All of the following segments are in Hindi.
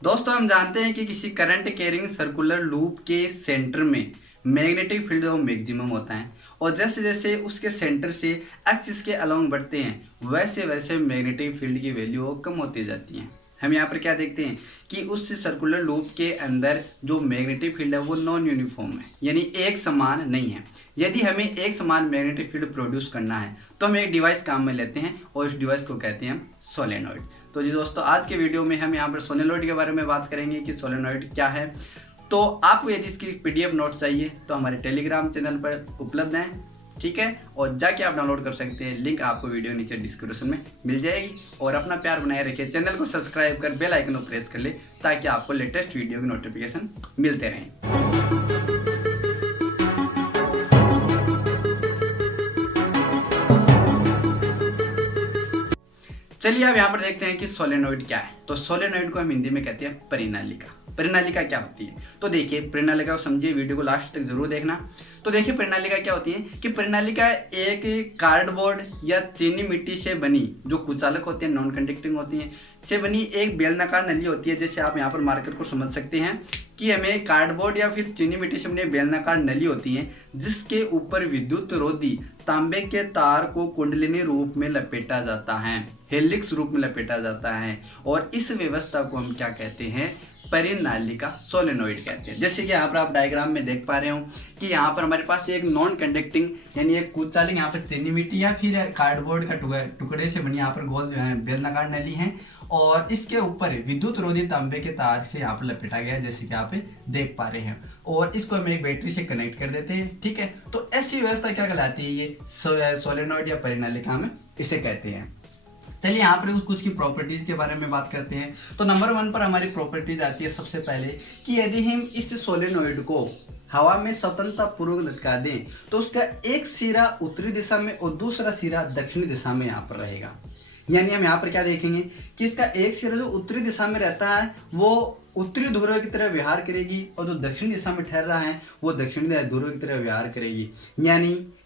दोस्तों हम जानते हैं कि किसी करंट कैरिंग सर्कुलर लूप के सेंटर में मैग्नेटिक फील्ड वो मैक्सिमम होता है और जैसे जैसे उसके सेंटर से एक्सिस के अलोंग बढ़ते हैं वैसे वैसे मैग्नेटिक फील्ड की वैल्यू कम होती जाती है। हम यहाँ पर क्या देखते हैं कि उस सर्कुलर लूप के अंदर जो मैग्नेटिक फील्ड है वो नॉन यूनिफॉर्म है, यानी एक समान नहीं है। यदि हमें एक समान मैग्नेटिक फील्ड प्रोड्यूस करना है तो हम एक डिवाइस काम में लेते हैं और उस डिवाइस को कहते हैं हम सोलेनॉइड। तो जी दोस्तों, आज के वीडियो में हम यहाँ पर सोलेनॉइड के बारे में बात करेंगे कि सोलेनॉइड क्या है। तो आपको यदि इसकी पीडीएफ नोट चाहिए तो हमारे टेलीग्राम चैनल पर उपलब्ध है, ठीक है, और जाके आप डाउनलोड कर सकते हैं। लिंक आपको वीडियो नीचे डिस्क्रिप्शन में मिल जाएगी। और अपना प्यार बनाए रखिए, चैनल को सब्सक्राइब कर बेल आइकन को प्रेस कर ले ताकि आपको लेटेस्ट वीडियो की नोटिफिकेशन मिलते रहें। चलिए अब यहाँ पर देखते हैं कि सोलेनॉइड क्या है। तो सोलेनॉइड को हम हिंदी में कहते हैं परिनालिका। परिनालिका क्या होती है तो देखिए, परिनालिका को समझिए, वीडियो को लास्ट तक जरूर देखना। तो देखिए परिनालिका क्या होती है कि परिनालिका एक कार्डबोर्ड या चीनी मिट्टी से बनी, जो कुचालक होती है, नॉन कंडक्टिंग होती है, से बनी एक बेलनाकार नली होती है। जैसे आप यहाँ पर मार्कर को समझ सकते हैं कि हमें कार्डबोर्ड या फिर चीनी मिट्टी से बनी बेलनाकार नली होती है जिसके ऊपर विद्युत रोधी तांबे के तार को कुंडलिनी रूप में लपेटा जाता है, हेलिक्स रूप में लपेटा जाता है, और इस व्यवस्था को हम क्या कहते हैं, परिनालिका सोलेनॉइड कहते हैं। जैसे कि यहाँ पर आप डायग्राम में देख पा रहे हो कि यहाँ पर हमारे पास एक नॉन कंडक्टिंग यानी एक कुचालक, यहाँ पर चीनी मिट्टी या फिर कार्डबोर्ड का टुकड़े से बनी यहाँ पर गोल जो है बेलनाकार नली है, और इसके ऊपर विद्युत रोधी तांबे के तार से यहाँ पर लपेटा गया है, जैसे कि आप देख पा रहे हैं, और इसको हम एक बैटरी से कनेक्ट कर देते हैं। ठीक है, तो ऐसी व्यवस्था क्या कहलाती है, ये सोलेनॉइड या परिनालिका में इसे कहते हैं। चलिए यहाँ पर कुछ की प्रॉपर्टीज के बारे में बात करते हैं। तो नंबर 1 पर हमारी प्रॉपर्टीज आती है सबसे पहले कि यदि हम इस सोलेनॉइड को हवा में स्वतंत्रता पूर्वक लटका दें तो उसका एक सिरा उत्तरी दिशा में और दूसरा सिरा दक्षिणी दिशा में यहाँ पर रहेगा। यानी हम यहाँ पर क्या देखेंगे कि इसका एक सिरा जो उत्तरी दिशा में रहता है वो उत्तरी ध्रुव की तरह व्यवहार करेगी, और जो दक्षिण दिशा में ठहर रहा है वो दक्षिणी ध्रुव की तरह व्यवहार करेगी।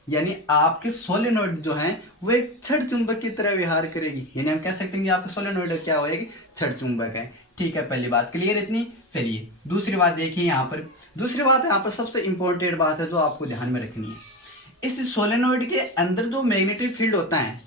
यानी आपके सोलेनॉइड जो है वो एक छड़ चुंबक की तरह व्यवहार करेगी। यानी हम कह सकते हैं कि आपका सोलेनॉइड क्या होएगी, छड़ चुंबक है। ठीक है, पहली बात क्लियर इतनी। चलिए दूसरी बात देखिए, यहाँ पर दूसरी बात यहाँ पर सबसे इंपॉर्टेंट बात है जो आपको ध्यान में रखनी है। इस सोलेनॉइड के अंदर जो मैग्नेटिक फील्ड होता है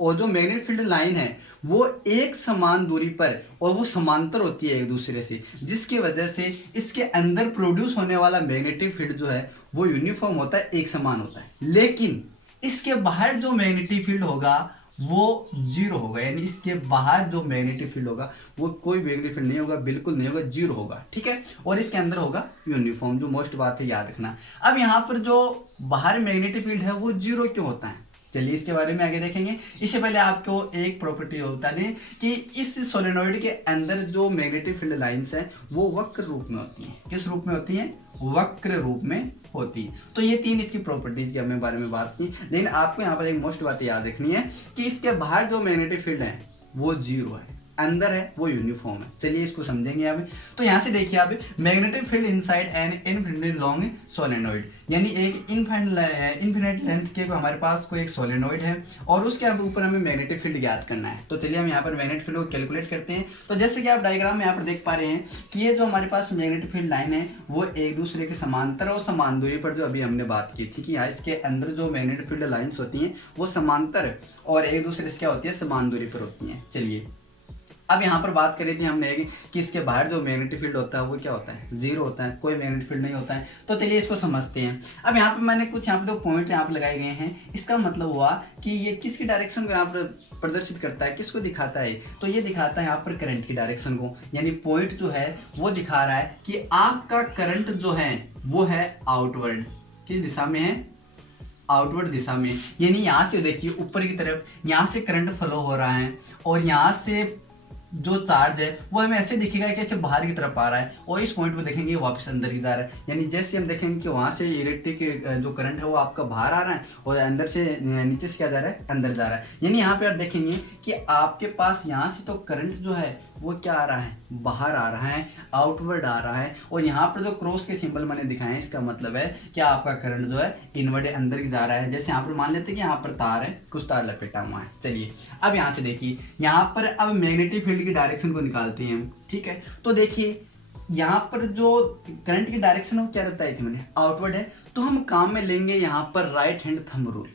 और जो मैग्नेटिक फील्ड लाइन है वो एक समान दूरी पर और वो समांतर होती है एक दूसरे से, जिसकी वजह से इसके अंदर प्रोड्यूस होने वाला मैग्नेटिक फील्ड जो है वो यूनिफॉर्म होता है, एक समान होता है। लेकिन इसके बाहर जो मैग्नेटिक फील्ड होगा वो जीरो होगा, यानी इसके बाहर जो मैग्नेटिक फील्ड होगा वो कोई मैग्नेटिक फील्ड नहीं होगा, बिल्कुल नहीं होगा, जीरो होगा। ठीक है, और इसके अंदर होगा यूनिफॉर्म, जो मोस्ट बात है याद रखना। अब यहाँ पर जो बाहर मैग्नेटिक फील्ड है वो जीरो क्यों होता है, चलिए इसके बारे में आगे देखेंगे। इससे पहले आपको एक प्रॉपर्टी होता है कि इस सोलेनॉइड के अंदर जो मैग्नेटिक फील्ड लाइंस हैं वो वक्र रूप में होती हैं। किस रूप में होती हैं, वक्र रूप में होती है। तो ये 3 इसकी प्रॉपर्टीज की हमने बारे में बात की, लेकिन आपको यहाँ पर एक मोस्ट बात याद रखनी है कि इसके बाहर जो मैग्नेटिक फील्ड है वो जीरो है, अंदर है वो यूनिफॉर्म है। चलिए इसको समझेंगे अभी। तो यहाँ से देखिए आप, magnetic field inside N infinite long solenoid, यानी एक इनफिनिट लेंथ के हमारे पास कोई एक सोलेनॉइड है और उसके ऊपर हमें मैग्नेटिक फील्ड ज्ञात करना है। तो चलिए हम यहाँ पर मैग्नेटिक फील्ड को कैलकुलेट करते हैं। तो जैसे कि आप डायग्राम में यहाँ पर देख पा रहे हैं कि ये जो हमारे पास मैग्नेटिक फील्ड लाइन है वो एक दूसरे के समांतर और समान दूरी पर, जो अभी हमने बात की थी कि यहाँ इसके अंदर जो मैग्नेटिक फील्ड लाइन्स होती हैं वो समांतर और एक दूसरे से क्या होती है, समान दूरी पर होती हैं। चलिए अब यहाँ पर बात करी थी हमने कि इसके बाहर जो मैग्नेटिक फील्ड होता है वो क्या होता है, जीरो होता है, कोई मैग्नेटिक फील्ड नहीं होता है। तो चलिए इसको समझते हैं। अब यहाँ पे मैंने कुछ यहाँ पे 2 पॉइंट यहाँ पे लगाए गए हैं। इसका मतलब हुआ कि ये किसकी डायरेक्शन को यहाँ पर प्रदर्शित करता है, किसको दिखाता है, तो ये दिखाता है यहाँ पर करंट की डायरेक्शन को। यानी पॉइंट जो है वो दिखा रहा है कि आपका करंट जो है वो है आउटवर्ड, किस दिशा में है, आउटवर्ड दिशा में। यानी यहाँ से देखिए ऊपर की तरफ यहाँ से करंट फ्लो हो रहा है और यहाँ से जो चार्ज है वो हमें ऐसे दिखेगा कि ऐसे बाहर की तरफ आ रहा है, और इस पॉइंट पे देखेंगे वापस अंदर की जा रहा है। यानी जैसे हम देखेंगे कि वहां से इलेक्ट्रिक जो करंट है वो आपका बाहर आ रहा है और अंदर से नीचे से क्या जा रहा है, अंदर जा रहा है। यानी यहाँ पे आप देखेंगे कि आपके पास यहाँ से तो करंट जो है वो क्या आ रहा है, बाहर आ रहा है, आउटवर्ड आ रहा है। और यहाँ पर जो क्रॉस के सिंबल मैंने दिखाए हैं, इसका मतलब है कि आपका करंट जो है इनवर्ड अंदर की जा रहा है। जैसे यहाँ पर मान लेते हैं कि यहाँ पर तार है, कुछ तार लपेटा हुआ है। चलिए अब यहाँ से देखिए, यहाँ पर अब मैग्नेटिक फील्ड की डायरेक्शन को निकालते हैं हम, ठीक है। तो देखिए यहाँ पर जो करंट की डायरेक्शन है वो क्या रहता है थी मैंने, आउटवर्ड है। तो हम काम में लेंगे यहाँ पर right hand thumb rule.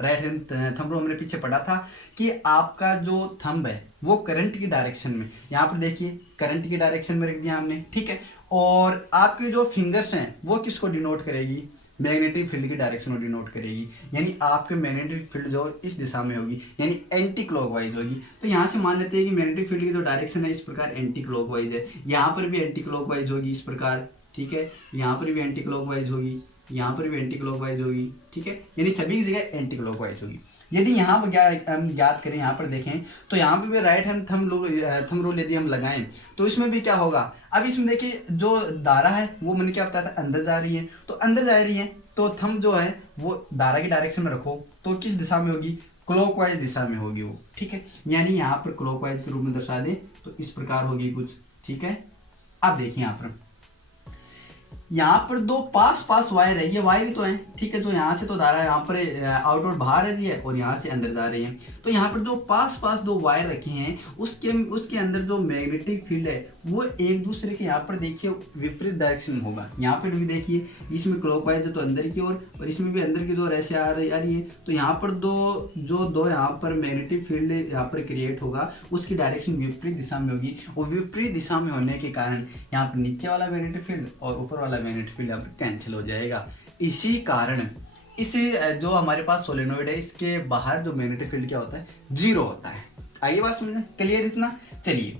Right hand thumb rule हमने पीछे पढ़ा था कि आपका जो थंब है वो करंट की डायरेक्शन में, यहाँ पर देखिए करंट की डायरेक्शन में रख दिया हमने, ठीक है। और आपके जो फिंगर्स हैं वो किसको डिनोट करेगी, मैग्नेटिक फील्ड की डायरेक्शन को डिनोट करेगी। यानी आपके मैग्नेटिक फील्ड जो इस दिशा में होगी, यानी एंटी क्लॉकवाइज होगी। तो यहाँ से मान लेते हैं कि मैग्नेटिक फील्ड की जो डायरेक्शन है इस प्रकार एंटी क्लॉकवाइज है, यहाँ पर भी एंटी क्लॉकवाइज होगी इस प्रकार, ठीक है। यहाँ पर भी एंटी क्लॉकवाइज होगी, यहाँ पर भी एंटी क्लॉकवाइज होगी, ठीक है। यानी सभी जगह एंटी क्लॉकवाइज होगी। यदि यहाँ पर हम ज्ञात करें, यहाँ पर देखें तो यहाँ पे भी राइट हैंड थंब रूल यदि हम लगाएं तो इसमें भी क्या होगा। अब इसमें देखिए जो धारा है वो मैंने क्या बताया था, अंदर जा रही है। तो अंदर जा रही है तो थंब जो है वो धारा की डायरेक्शन में रखो तो किस दिशा में होगी, क्लॉकवाइज दिशा में होगी वो, ठीक है। यानी यहाँ पर क्लॉकवाइज के रूप में दर्शा दें तो इस प्रकार होगी कुछ, ठीक है। अब देखिए यहाँ पर दो पास वायर है, ये वायर तो है, ठीक है। जो यहाँ से तो धारा यहाँ पर आउटवर्ड बाहर आ रही है और यहाँ से अंदर जा रही है। तो यहाँ पर जो पास दो वायर रखे हैं उसके अंदर जो मैग्नेटिक फील्ड है वो एक दूसरे के यहाँ पर देखिए विपरीत डायरेक्शन में होगा। यहाँ पर भी देखिए इसमें क्लॉकवाइज है तो अंदर की ओर, और इसमें भी अंदर की ओर ऐसे आ रही है। तो यहाँ पर दो यहाँ पर मैग्नेटिक फील्ड यहाँ पर क्रिएट होगा, उसकी डायरेक्शन विपरीत दिशा में होगी। और विपरीत दिशा में होने के कारण यहाँ पर नीचे वाला मैग्नेटिक फील्ड और ऊपर वाला मैग्नेटिक फील्ड अब कैंसिल हो जाएगा। इसी कारण इसे जो हमारे पास सोलेनोइड है इसके बाहर जो मैग्नेटिक फील्ड क्या होता है, जीरो होता है। आगे बात समझ में क्लियर इतना। चलिए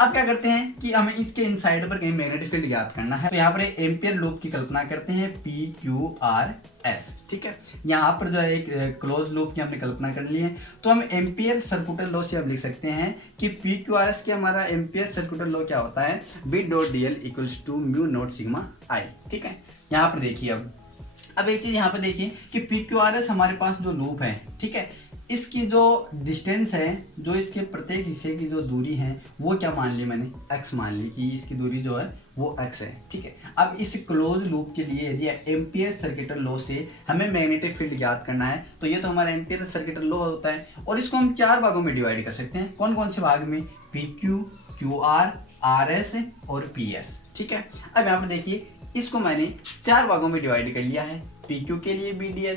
अब क्या करते हैं कि हमें इसके इनसाइड पर कहीं मैग्नेटिक फील्ड ज्ञात करना है। तो यहाँ पर एम्पियर लूप की कल्पना करते हैं, PQRS, ठीक है। यहाँ पर जो है एक क्लोज लूप की हमने कल्पना कर ली है। तो हम एम्पियर सर्कुलर लॉ से अब लिख सकते हैं कि PQRS के हमारा एम्पियर सर्कुलर लॉ क्या होता है, B.dl equals to mu naught sigma I, ठीक है। यहाँ पर देखिए अब एक चीज यहाँ पर देखिए कि PQRS हमारे पास जो लूप है, ठीक है, इसकी जो डिस्टेंस है, जो इसके प्रत्येक हिस्से की जो दूरी है वो क्या मान ली मैंने, x मान ली कि इसकी दूरी जो है वो x है, ठीक है। अब इस क्लोज लूप के लिए यदि एम्पियर सर्किटल लॉ से हमें मैग्नेटिक फील्ड याद करना है तो ये तो हमारा एम्पियर सर्किटल लॉ होता है। और इसको हम 4 भागों में डिवाइड कर सकते हैं। कौन कौन से भाग में, PQ, QR, RS और PS, ठीक है। अब यहाँ पर देखिए इसको मैंने 4 भागों में डिवाइड कर लिया है। PQ के लिए BDL,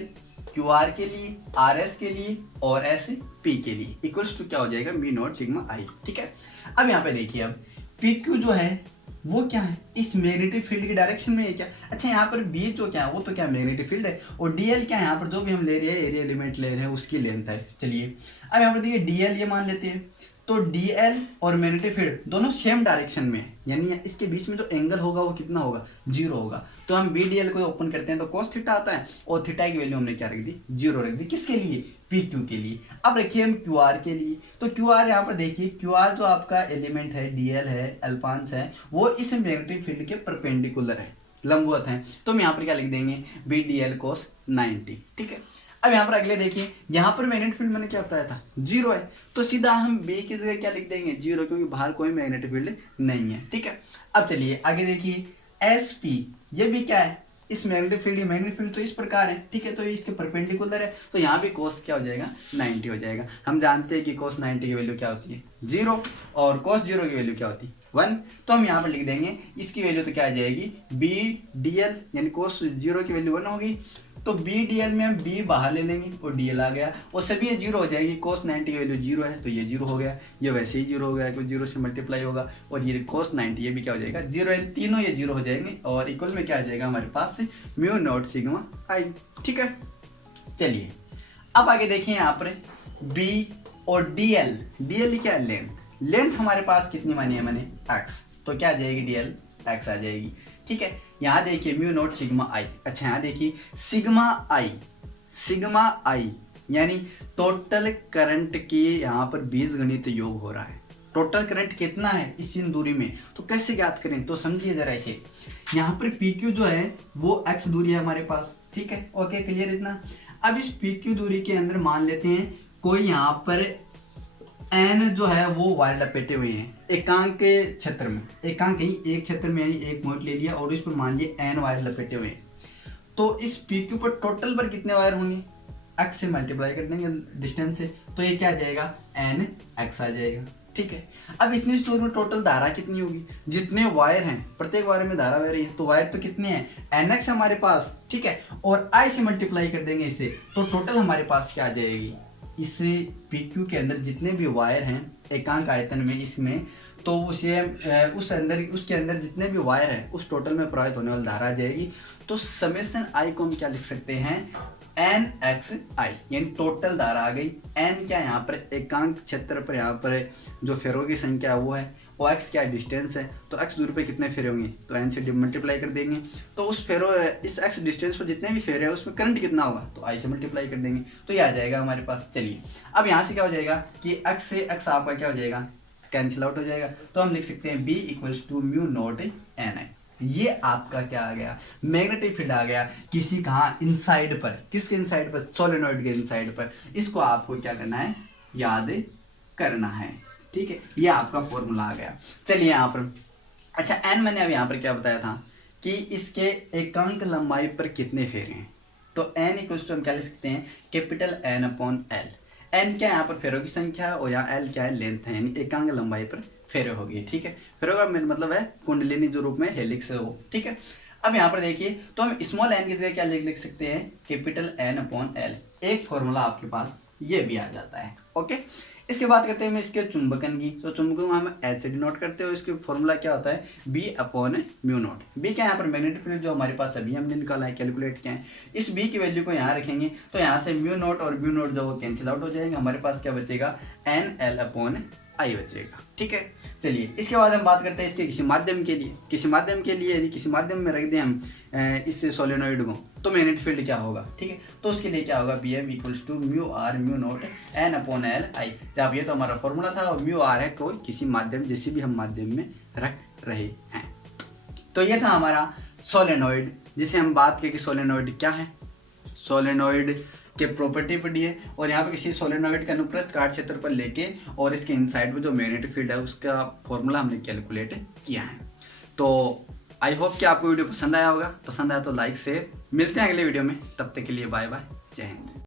QR के लिए, RS के लिए और SP के लिए इक्वल्स टू क्या हो जाएगा, B नॉट सिग्मा I, ठीक है। अब यहाँ पे देखिए अब PQ जो है वो क्या है, इस मैग्नेटिक फील्ड की डायरेक्शन में है क्या। अच्छा यहाँ पर B जो क्या है वो तो क्या मैग्नेटिक फील्ड है, और DL क्या है, यहाँ पर जो भी हम ले रहे हैं एरिया एलिमेंट ले रहे हैं उसकी लेंथ है। चलिए अब यहाँ पर देखिए DL ये मान लेते हैं। तो DL और मैग्नेटिक फील्ड दोनों सेम डायरेक्शन में है, यानी इसके बीच में जो एंगल होगा वो कितना होगा, 0 होगा। तो हम BDL को ओपन करते हैं तो cos थीटा आता है, और थीटा की वैल्यू हमने क्या रख दी, 0 रख दी। किसके लिए, PQ के लिए। अब रखिए हम QR के लिए। तो QR यहाँ पर देखिए, QR जो आपका एलिमेंट है, DL है, अल्फांस है, वो इस मैग्नेटिक फील्ड के परपेंडिकुलर है, लंबवत है। तो हम यहाँ पर क्या लिख देंगे, BDL cos 90, ठीक है। अब यहाँ पर अगले देखिए, यहाँ पर मैग्नेटिक फील्ड मैंने क्या बताया था, 0 है। तो सीधा हम B की जगह क्या लिख देंगे, 0, क्योंकि बाहर कोई मैग्नेटिक फील्ड नहीं है, ठीक है। अब चलिए आगे देखिए SP, ये भी क्या है, इस मैग्नेटिक फील्ड तो इस प्रकार है, ठीक है। तो इसके परपेंडिकुलर है, तो यहाँ भी cos क्या हो जाएगा, 90 हो जाएगा। हम जानते हैं कि cos 90 की वैल्यू क्या होती है, 0, और cos 0 की वैल्यू क्या होती है, 1। तो हम यहाँ पर लिख देंगे इसकी वैल्यू तो क्या आ जाएगी, BDL, यानी cos 0 की वैल्यू 1 होगी। तो BDL में हम B बाहर ले लेंगे और DL आ गया, और सभी ये 0 हो जाएगी। cos 90 की वैल्यू 0 है तो ये 0 हो गया, ये वैसे ही 0 हो गया, कुछ 0 से मल्टीप्लाई होगा, और ये cos 90 ये भी क्या हो जाएगा, 0 है। तीनों ये 0 हो जाएंगे, और इक्वल में क्या आ जाएगा हमारे पास से, म्यू नॉट सिग्मा I, ठीक है। चलिए अब आगे देखिए यहाँ पर B और DL क्या है, लेंथ हमारे पास कितनी मानी है मैंने, x। तो क्या आ जाएगी, DL x आ जाएगी, ठीक है। यहाँ देखिए म्यू नॉट सिग्मा I। अच्छा यहाँ देखिए सिग्मा I यानी टोटल करंट की यहाँ पर बीजगणित योग हो रहा है। टोटल करंट कितना है इस इन दूरी में, तो कैसे ज्ञात करें, तो समझिए जरा इसे। यहाँ पर PQ जो है वो x दूरी है हमारे पास, ठीक है। ओके क्लियर इतना। अब इस PQ दूरी के अंदर मान लेते हैं कोई यहाँ पर एन जो है वो वायर लपेटे हुए हैं एकांक के क्षेत्र में, एकांक कहीं एक क्षेत्र में यानी एक पॉइंट ले लिया और इस पर मान लिए एन वायर लपेटे हुए हैं। तो इस पी क्यू पर टोटल पर कितने वायर होंगे, एक्स से मल्टीप्लाई कर देंगे डिस्टेंस से, तो ये क्या आ जाएगा एन एक्स आ जाएगा। ठीक है, अब इतनी स्टोर में टोटल धारा कितनी होगी, जितने वायर हैं प्रत्येक वायर में धारा बह रही है, तो वायर तो कितने हैं एन एक्स हमारे पास। ठीक है, और आई से मल्टीप्लाई कर देंगे इसे, तो टोटल हमारे पास क्या आ जाएगी, इस पी क्यू के अंदर जितने भी वायर हैं एकांक आयतन में इसमें, तो उसे उसके अंदर जितने भी वायर हैं उस टोटल में प्रवाहित होने वाली धारा आ जाएगी। तो समेशन आई को हम क्या लिख सकते हैं, एन एक्स आई, यानी टोटल धारा आ गई। एन क्या यहाँ पर एकांक क्षेत्र पर यहाँ पर जो फेरों की संख्या वो है, और एक्स क्या डिस्टेंस है, तो एक्स दूरी पे कितने फेरे होंगे, तो एन से मल्टीप्लाई कर देंगे। तो उस फेरो इस एक्स डिस्टेंस पर जितने भी फेरे हैं उसमें करंट कितना होगा, तो आई से मल्टीप्लाई कर देंगे, तो ये आ जाएगा हमारे पास। चलिए अब यहाँ से क्या हो जाएगा कि एक्स से एक्स आपका क्या हो जाएगा, कैंसिल आउट हो जाएगा। तो हम लिख सकते हैं B equals to mu naught N I. ये आपका क्या आ गया, मैग्नेटिक फील्ड आ गया किसी कहाँ इनसाइड पर, किसके इनसाइड पर, सोलेनोइड के इनसाइड पर। इसको आपको क्या करना है, याद करना है। ठीक है, ये आपका फॉर्मूला आ गया। चलिए यहाँ पर अच्छा एन मैंने अब यहाँ पर क्या बताया था कि इसके एकांक लंबाई पर कितने फेरे हैं, तो एन इक्वल्स टू हम क्या लिख सकते हैं capital N upon L. N क्या है यहाँ पर फेरों की संख्या और यहाँ एल क्या है लेंथ है, यानी एकांक लंबाई पर फेरे हो गई। ठीक है, फेरों का मतलब है कुंडलिनी जो रूप में हेलिक्स हो। ठीक है, अब यहाँ पर देखिए तो हम स्मॉल एन की जगह क्या लिख सकते हैं कैपिटल एन अपॉन एल। एक फॉर्मूला आपके पास ये भी आ जाता है। ओके, इसके बाद करते हैं इसके चुंबकन की। तो चुंबकन को हम एच से डिनोट करते हो, इसके फॉर्मूला क्या होता है B upon mu naught. B क्या है यहाँ पर मैग्नेटिक फील्ड जो हमारे पास अभी हमने निकाला है, कैलकुलेट किया है। इस बी की वैल्यू को यहाँ रखेंगे तो यहाँ से म्यू नॉट और म्यू नॉट जो वो कैंसिल आउट हो जाएंगे, हमारे पास क्या बचेगा एन एल अपॉन आई बचेगा। ठीक है, चलिए इसके बाद हम बात करते हैं इसके किसी माध्यम के लिए। किसी माध्यम के लिए यदि किसी माध्यम में रख दें हम इस सोलेनोइड को, तो मैग्नेटिक फील्ड क्या होगा। ठीक है, तो उसके लिए क्या होगा B M equals to mu R mu naught N upon L I. जब ये तो हमारा फॉर्मूला था, और म्यू आर है कोई किसी माध्यम, जैसे भी हम माध्यम में रख रहे हैं। तो ये था हमारा सोलेनोइड, जिसे हम बात करें कि सोलेनोइड क्या है, सोलेनोइड के प्रॉपर्टी पढ़ी है। और यहाँ पे किसी सोलेनोइड के अनुप्रस्थ काट क्षेत्र पर लेके और इसके इनसाइड में जो मैग्नेटिक फील्ड है उसका फॉर्मूला हमने कैलकुलेट किया है। तो आई होप कि आपको वीडियो पसंद आया होगा। पसंद आया तो लाइक शेयर, मिलते हैं अगले वीडियो में, तब तक के लिए बाय बाय, जय हिंद।